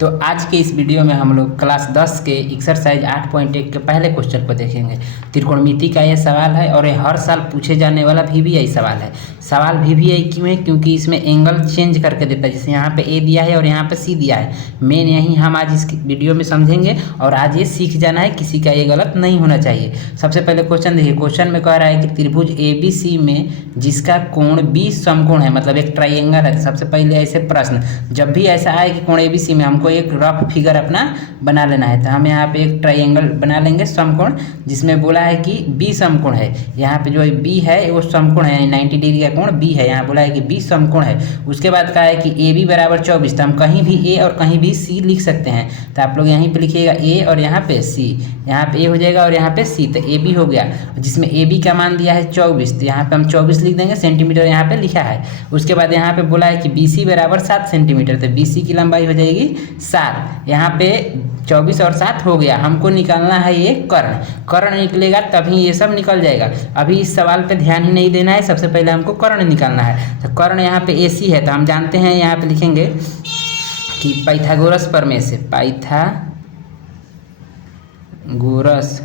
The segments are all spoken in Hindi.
तो आज के इस वीडियो में हम लोग क्लास 10 के एक्सरसाइज 8.1 के पहले क्वेश्चन को देखेंगे। त्रिकोणमिति का ये सवाल है और ये हर साल पूछे जाने वाला VVI सवाल है। सवाल VVI क्यों है? क्योंकि इसमें एंगल चेंज करके देता है। जैसे यहाँ पे A दिया है और यहाँ पे C दिया है। मेन यही हम आज इस वीडियो में समझेंगे और आज ये सीख जाना है, किसी का ये गलत नहीं होना चाहिए। सबसे पहले क्वेश्चन देखिए। क्वेश्चन में कह रहा है कि त्रिभुज ABC में जिसका कोण B समकोण है, मतलब एक ट्राइंगल है। सबसे पहले ऐसे प्रश्न जब भी ऐसा आए कि कोण ABC में हमको एक रफ फिगर अपना बना लेना है, तो हम यहाँ पे एक ट्राइंगल बना लेंगे समकोण, जिसमें बोला है कि B समकोण है। यहाँ पे जो B है वो समकोण है, यानी 90 डिग्री का कोण B है। यहाँ बोला है कि B समकोण है। उसके बाद कहा है कि AB बराबर 24। तो हम कहीं भी A और कहीं भी C लिख सकते हैं। तो आप लोग यहीं पे लिखिएगा A और यहाँ पे C। यहाँ पे A हो जाएगा और यहाँ पे C, तो AB हो गया, जिसमें AB का मान दिया है 24। तो यहाँ पे हम 24 लिख देंगे, सेंटीमीटर यहाँ पे लिखा है। उसके बाद यहाँ पे बोला है कि BC बराबर 7 सेंटीमीटर। तो BC की लंबाई हो जाएगी 7। यहाँ पे 24 और 7 हो गया। हमको निकालना है ये कर्ण। कर्ण निकलेगा तभी ये सब निकल जाएगा। अभी इस सवाल पे ध्यान ही नहीं देना है, सबसे पहले हमको कर्ण निकालना है। तो कर्ण यहाँ पे AC है, तो हम जानते हैं, यहाँ पे लिखेंगे कि पाइथागोरस प्रमेय से, पाइथागोरस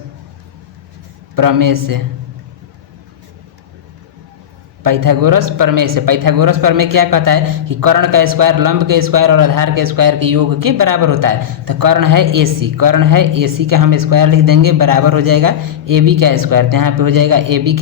प्रमेय क्या कहता है कि कर्ण का स्क्वायर लंब के स्क्वायर और आधार के स्क्वायर के योग के बराबर होता है। तो कर्ण है AC, कर्ण है AC का हम स्क्वायर लिख देंगे, बराबर हो जाएगा AB का स्क्वायर। तो यहाँ पे हो जाएगा AB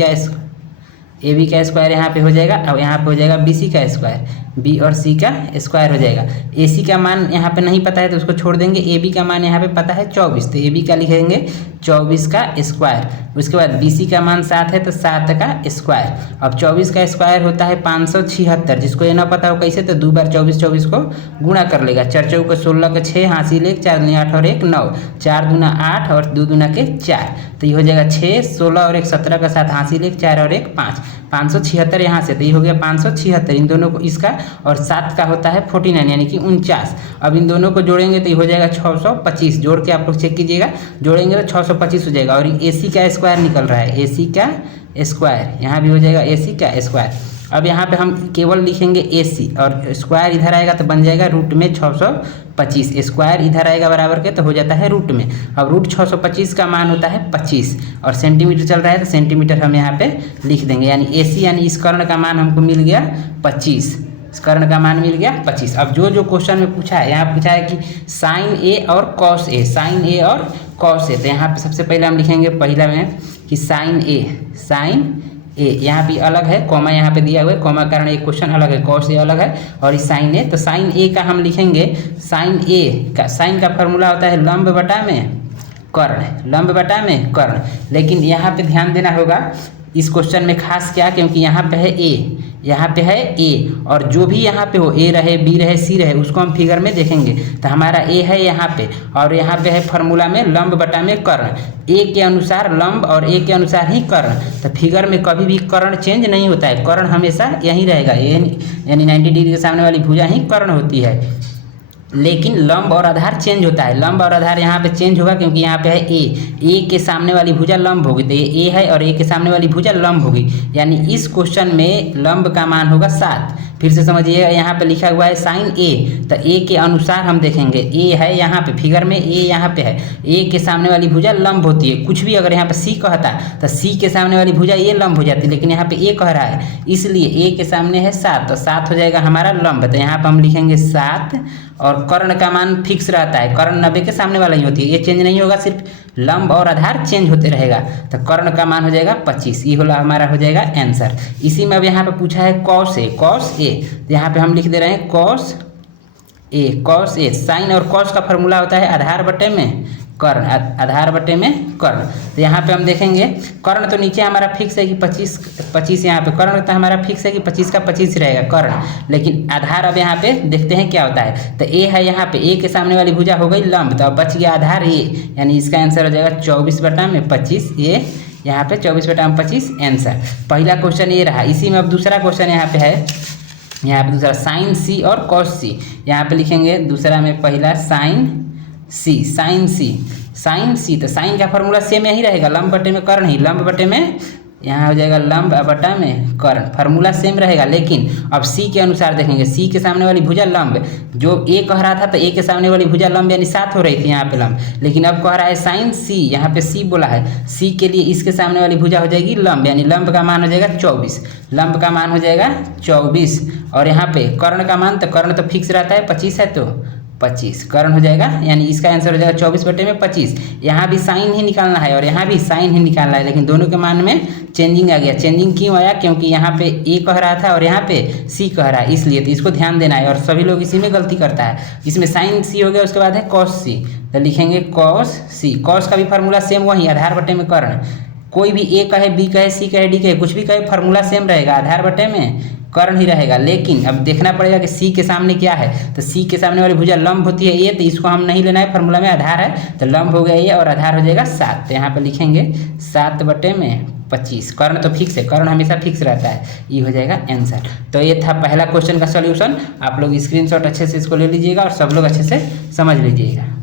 का स्क्वायर यहाँ पे हो जाएगा, और यहाँ पे हो जाएगा BC का स्क्वायर, B और C का स्क्वायर हो जाएगा। AC का मान यहाँ पे नहीं पता है तो उसको छोड़ देंगे। AB का मान यहाँ पे पता है 24, तो AB का लिखेंगे 24 का स्क्वायर। उसके बाद BC का मान 7 है, तो 7 का स्क्वायर। अब 24 का स्क्वायर होता है 576। जिसको ये ना पता हो कैसे, तो 2 बार 24 को गुणा कर लेगा। 4 चौक को 16 के 6, हासिल 1, 4 दूनी 8 और 1 9, 4 दूना 8 और 2 दूना के 4। तो ये हो जाएगा 6, 16 और 1 17 का 7, हासिल 1, 4 और 1 5, 576 यहाँ से। तो ये हो गया 576। इन दोनों को, इसका और 7 का होता है 49, यानी कि 49। अब इन दोनों को जोड़ेंगे तो ये हो जाएगा 625। जोड़ के आप लोग चेक कीजिएगा, जोड़ेंगे तो 625 हो जाएगा। और AC का स्क्वायर निकल रहा है, AC का स्क्वायर यहाँ भी हो जाएगा AC का स्क्वायर। अब यहाँ पे हम केवल लिखेंगे AC और स्क्वायर इधर आएगा तो बन जाएगा रूट में 625। स्क्वायर इधर आएगा बराबर के, तो हो जाता है रूट में। अब रूट 625 का मान होता है 25 और सेंटीमीटर चल रहा है, तो सेंटीमीटर हम यहाँ पे लिख देंगे। यानी AC यानी इस कर्ण का मान हमको मिल गया 25। इस कर्ण का मान मिल गया 25। अब जो क्वेश्चन में पूछा है, यहाँ पूछा है कि साइन A और कॉस A, साइन A और कॉस A। तो यहाँ पे सबसे पहले हम लिखेंगे पहला में कि साइन A यहाँ पे अलग है, कॉमा यहाँ पे दिया हुआ है, कॉमा कारण एक क्वेश्चन अलग है, कॉस A अलग है और इस साइन A। तो साइन A का हम लिखेंगे, साइन A का, साइन का फॉर्मूला होता है लंब बटा में कर्ण। लेकिन यहाँ पे ध्यान देना होगा इस क्वेश्चन में खास क्या, क्योंकि यहाँ पे है A और जो भी यहाँ पे हो, A रहे, B रहे, C रहे, उसको हम फिगर में देखेंगे। तो हमारा A है यहाँ पे और यहाँ पे है फॉर्मूला में लंब बटा में कर्ण। A के अनुसार लंब और A के अनुसार ही कर्ण। तो फिगर में कभी भी कर्ण चेंज नहीं होता है, कर्ण हमेशा यहीं रहेगा, यानी 90 डिग्री के सामने वाली भुजा ही कर्ण होती है। लेकिन लंब और आधार चेंज होता है। लंब और आधार यहाँ पे चेंज होगा क्योंकि यहाँ पे है A के सामने वाली भुजा लंब होगी, तो ये A है और A के सामने वाली भुजा लंब होगी। यानी इस क्वेश्चन में लंब का मान होगा 7। फिर से समझिएगा, यहाँ पे लिखा हुआ है साइन A, तो A के अनुसार हम देखेंगे। A है यहाँ पे फिगर में, A यहाँ पे है, A के सामने वाली भुजा लंब होती है। कुछ भी अगर यहाँ पे C कहता तो C के सामने वाली भुजा ये लंब हो जाती, लेकिन यहाँ पे A कह रहा है, इसलिए A के सामने है 7, तो 7 हो जाएगा हमारा लंब। तो यहाँ पे हम लिखेंगे 7 और कर्ण का मान फिक्स रहता है, कर्ण 90 के सामने वाला ही होती है, ये चेंज नहीं होगा, सिर्फ लंब और आधार चेंज होते रहेगा। तो कर्ण का मान हो जाएगा 25। ये होला हमारा हो जाएगा आंसर। इसी में अब यहाँ पे पूछा है कॉस A, तो यहाँ पे हम लिख दे रहे हैं कॉस A। साइन और कॉस का फॉर्मूला होता है आधार बटे में कर्ण, आधार बटे में कर्ण। तो यहाँ पे हम देखेंगे कर्ण तो नीचे हमारा फिक्स है कि 25 यहाँ पे कर्ण तो हमारा फिक्स है कि 25 का 25 रहेगा कर्ण, लेकिन आधार अब यहाँ पे देखते हैं क्या होता है। तो A है यहाँ पे, A के सामने वाली भुजा हो गई लंब, तो अब बच गया आधार A, यानी इसका आंसर हो जाएगा 24 बटा में 25। ये यहाँ पे 24 बटा में 25 आंसर। पहला क्वेश्चन ये रहा। इसी में अब दूसरा क्वेश्चन यहाँ पे है, यहाँ पे दूसरा साइन C और कॉस C। यहाँ पे लिखेंगे दूसरा में पहला साइन C। तो साइन का फॉर्मूला सेम यही रहेगा, लंब बटे में कर्ण ही, लंब बटे में यहाँ हो जाएगा लंब बटा में कर्ण, फार्मूला सेम रहेगा। लेकिन अब सी के अनुसार देखेंगे, सी के सामने वाली भुजा लंब, जो ए कह रहा था तो ए के सामने वाली भुजा लंब यानी 7 हो रही थी यहाँ पे लंब, लेकिन अब कह रहा है साइन सी, यहाँ पे सी बोला है, सी के लिए इसके सामने वाली भुजा हो जाएगी लंब, यानी लंब का मान हो जाएगा 24, लंब का मान हो जाएगा 24। और यहाँ पे कर्ण का मान, तो कर्ण तो फिक्स रहता है 25 है तो 25 कर्ण हो जाएगा, यानी इसका आंसर हो जाएगा 24 बटे में 25। यहाँ भी साइन ही निकालना है और यहाँ भी साइन ही निकालना है, लेकिन दोनों के मान में चेंजिंग आ गया। चेंजिंग क्यों आया? क्योंकि यहाँ पे ए कह रहा था और यहाँ पे सी कह रहा है, इसलिए तो इसको ध्यान देना है। और सभी लोग इसी में गलती करता है, इसमें साइन सी हो गया, उसके बाद है कॉस सी, तो लिखेंगे कॉस सी। कॉस का भी फार्मूला सेम वही, आधार बटे में कर्ण। कोई भी ए कहे, बी कहे, सी कहे, डी कहे, कुछ भी कहे, फार्मूला सेम रहेगा, आधार बटे में कर्ण ही रहेगा। लेकिन अब देखना पड़ेगा कि सी के सामने क्या है, तो सी के सामने वाली भुजा लंब होती है ए, तो इसको हम नहीं लेना है, फार्मूला में आधार है, तो लंब हो गया ए और आधार हो जाएगा 7, तो यहाँ पे लिखेंगे 7 बटे में 25। कर्ण तो फिक्स है, कर्ण हमेशा फिक्स रहता है, ये हो जाएगा आंसर। तो ये था पहला क्वेश्चन का सॉल्यूशन। आप लोग स्क्रीनशॉट अच्छे से इसको ले लीजिएगा और सब लोग अच्छे से समझ लीजिएगा।